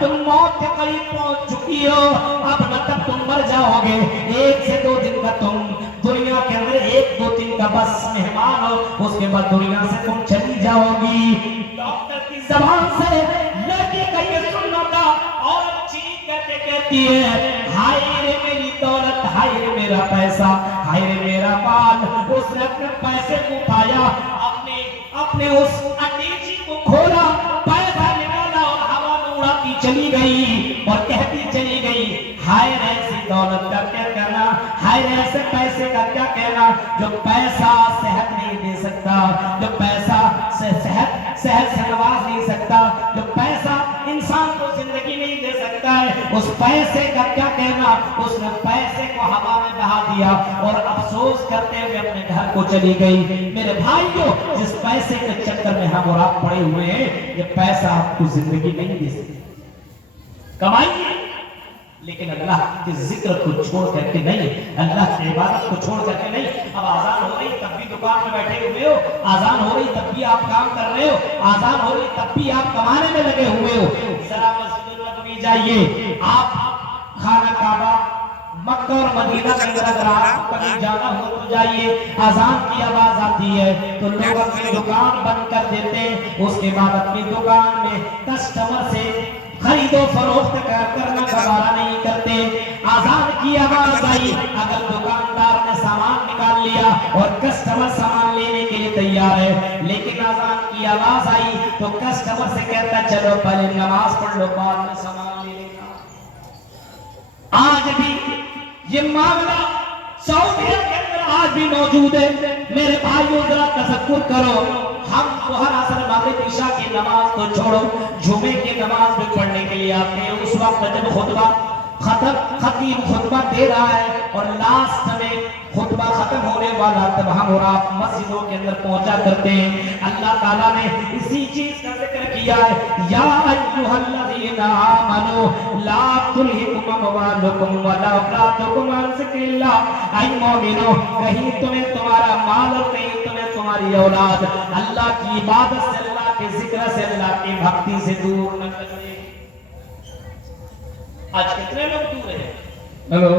तुम मौत के करीब पहुंच चुकी हो, अब मतलब तुम मर जाओगे। 1 से 2 दिन का तुम दुनिया के अंदर 1-2 दिन का बस मेहमान हो, उसके बाद दुनिया से तुम चली जाओगी। डॉक्टर की जबान से लड़की का ये सुनना था, और चीख करके कहती है, हाय रे मेरी दौलत, हाय रे मेरा पैसा, हाय रे मेरा माल। उसने अपने पैसे को उठाया, अपने उस अटैची को खोला, पैसा निकाला और हवा में उड़ाती चली गई और कहती चली गई, हाय रे ऐसी दौलत का क्या कहना, हाय रे ऐसे पैसे का क्या कहना, जो पैसा सेहत नहीं दे सकता, जो पैसा सेहत से नवाज नहीं सकता, जो पैसा इंसान को जिंदगी नहीं दे सकता है, उस पैसे का क्या कहना। उसने पैसे को हवा में बहा दिया और अफसोस करते हुए अपने घर को चली गई। मेरे भाइयों, जिस पैसे के चक्कर में हम और आप पड़े हुए हैं, ये पैसा आपको जिंदगी नहीं दे सकता। कमाइए, लेकिन अल्लाह के जिक्र को छोड़ करके नहीं, अल्लाह की इबादत को छोड़ करके नहीं। अब आजान हो रही तब भी दुकान में बैठे हुए हो, आजान हो रही तब भी आप काम कर रहे हो, आजान हो रही तब भी आप कमाने में लगे हुए हो। जरा मस्जिद नबवी जाइए, आप खाना काबा मक्का और मदीना के अंदर अगर आपको कहीं जाना हो तो जाइए, आजान की आवाज आती है तो लोग अपनी दुकान बंद कर देते हैं, उसके बाद अपनी दुकान में कस्टमर से खरीदो फरोख्त करना गवारा नहीं करते। आजान की आवाज आई, अगर दुकानदार ने सामान निकाल लिया और कस्टमर सामान लेने के लिए तैयार है, लेकिन आजान की आवाज आई तो कस्टमर से कहता चलो पहले नमाज पढ़ लो, बाद में सामान ले लेगा। आज भी ये मामला सऊदीया के अंदर आज भी मौजूद है। मेरे भाइयों, जरा तसक्कुर करो, हम ज़ोहर असर मगरिब इशा की नमाज तो छोड़ो, जुमे की नमाज भी पढ़ने के लिए आते हैं। उस वक्त जब खुतबा खतीब खुतबा दे रहा है और लास्ट में खुतबा खत्म होने वाला, तब हम और आप मस्जिदों के अंदर पहुंचा करते हैं। अल्लाह ताला ने इसी चीज का जिक्र किया है, या अय्युहल्लज़ीना आमनू ला तुल्हिकुम अमवालुकुम वला औलादुकुम अन ज़िक्रिल्लाह। ऐ मोमिनो, कहीं तुम्हें तुम्हारा माल और कहीं तुम्हें तुम्हारी औलाद अल्लाह की इबादत से, अल्लाह के जिक्र से, अल्लाह की भक्ति से दूर न करे। आज कितने लोग दूर हैं? हेलो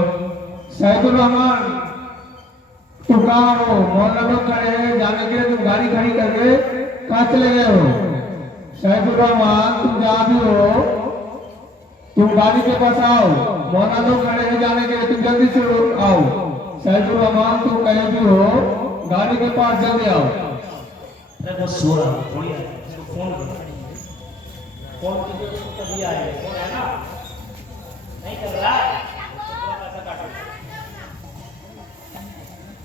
सैफुर रहमान, तुम कहाँ हो? मौलाना लोग खड़े हैं, जाने के लिए तुम गाड़ी खड़ी करके कहाँ चले गए हो? सैफुर रहमान, तुम जहाँ भी हो, तुम गाड़ी के पास आओ। मौलाना लोग खड़े हैं जाने के लिए, तुम जल्दी से आओ। सैफुर रहमान, तुम कहीं भी हो, गाड़ी के पास जल्दी आओ। अरे वो सो रहा है, थोड़ी फोन कीजिए, उसको कभी आए, फोन है ना, नहीं कर रहा है।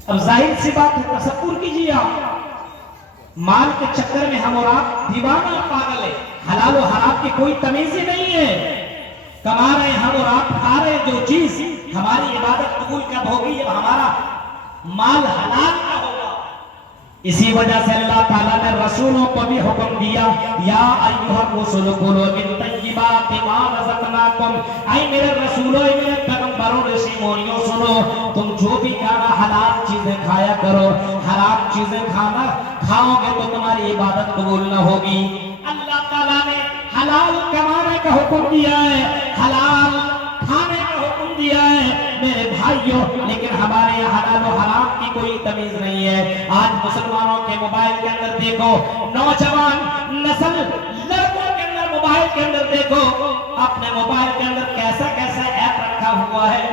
अब जाहिर सी बात है, तसव्वुर कीजिए आप, माल के चक्कर में हम और आप दीवाना पागल है, हलाल और हराम की कोई तमीज ही नहीं है। कमा रहे हम और आप, खा रहे जो चीज हमारी इबादत कबूल कब होगी, जब हमारा माल हलाल का होगा। इसी वजह से अल्लाह ताला ने रसूलों को भी हुक्म दिया, या अय्युहर रसूल कुलू मिन तय्यिबाति मा रज़क़नाकुम। ऐ मेरे रसूलों, ऐ मेरे पैगंबरों, ऋषि मुनियों, सुनो, तुम जो भी खाना हलाल चीजें खाया करो। हराम चीजें खाना खाओगे तो तुम्हारी इबादत कबूल न होगी। अल्लाह ताला ने हलाल कमाने का हुक्म दिया है, हलाल खाने का हुक्म दिया है मेरे भाइयों, लेकिन हमारे यहाँ हलाल और हराम की कोई तमीज नहीं है। आज मुसलमानों के मोबाइल के अंदर देखो, नौजवान नस्ल लड़कों के अंदर मोबाइल के अंदर देखो, अपने मोबाइल के अंदर कैसा कैसा ऐप रखा हुआ है।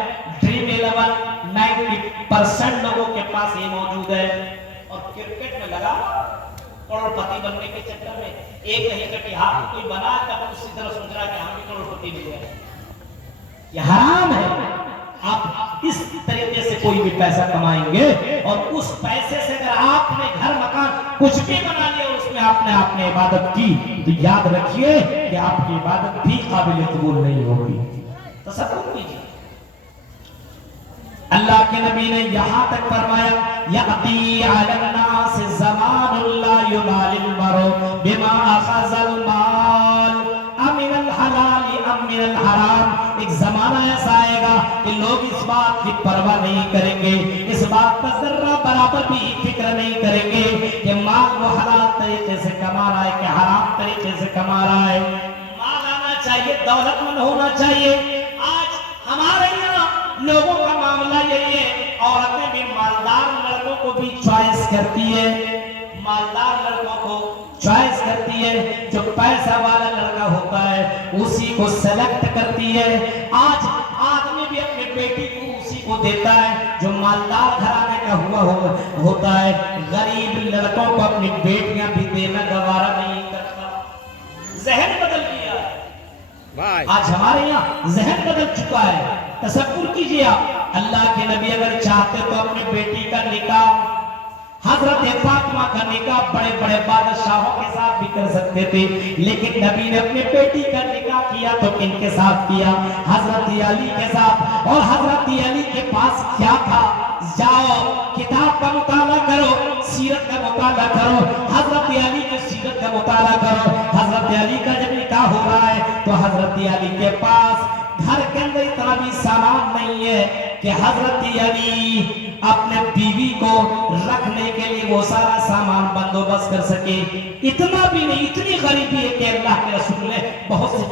ड्रीम 11 90% लोगों के पास ये मौजूद है, और क्रिकेट में लगा करोड़पति बनने के चक्कर में एक नहीं कटिहार कोई बना, तब उसी तरह सोच रहा कि हम भी करोड़पति बन गए। ये हराम है। आप इस तरीके से कोई भी पैसा कमाएंगे और उस पैसे से अगर आपने घर मकान कुछ भी बना लिया और उसमें आपने इबादत की, तो याद रखिए कि आपकी इबादत भी काबिल कबूल नहीं होगी। तसव्वुर कीजिए, अल्लाह के नबी ने यहां तक फरमाया, यअती अलन्नास ज़मानुन ला युबालिल मरु बिमा अखज़ल माल अमिनल हलाल अमिनल हराम। एक जमाना ऐसा आएगा कि लोग इस बात की परवाह नहीं करेंगे, इस बात का जर्रा बराबर भी फिक्र नहीं करेंगे कि माल वो हलाल तरीके से कमा रहा है कि हराम तरीके से कमा रहा है। माल आना चाहिए, दौलतमंद होना चाहिए। आज हमारे यहाँ लोगों का मामला यही है, औरतें भी मालदार लड़कों को भी चॉइस करती है, मालदार लड़कों को चॉइस करती है। जो पैसा वाला लड़का होता है उसी को सेलेक्ट करती है। आज आदमी भी अपने बेटी को उसी को देता है जो मालदार घराने का होता है। गरीब लड़कों को अपनी बेटियां भी देना गवारा नहीं करता। जहन बदल गया है। आज हमारे यहाँ जहन बदल चुका है। तसव्वुर कीजिए आप, अल्लाह के नबी अगर चाहते तो अपनी बेटी का निकाह, हजरत फातिमा का निकाह बड़े बड़े बादशाहों के साथ भी कर सकते थे, लेकिन नबी ने अपने बेटी का निकाह किया तो किनके साथ किया? हजरत अली के साथ। और हजरत अली के पास क्या था? जाओ किताब का मुताला करो, सीरत का मुताला करो, हजरत अली की सीरत का मुताला करो। हजरत अली का जब निकाह हो रहा है तो हजरत अली के पास घर के अंदर इतना भी सामान नहीं है कि हजरत अली अपने बीवी को रखने के लिए वो सारा सामान बंदोबस्त कर सके। इतना भी नहीं, इतनी गरीबी है कि अल्लाह के रसूल ने बहुत से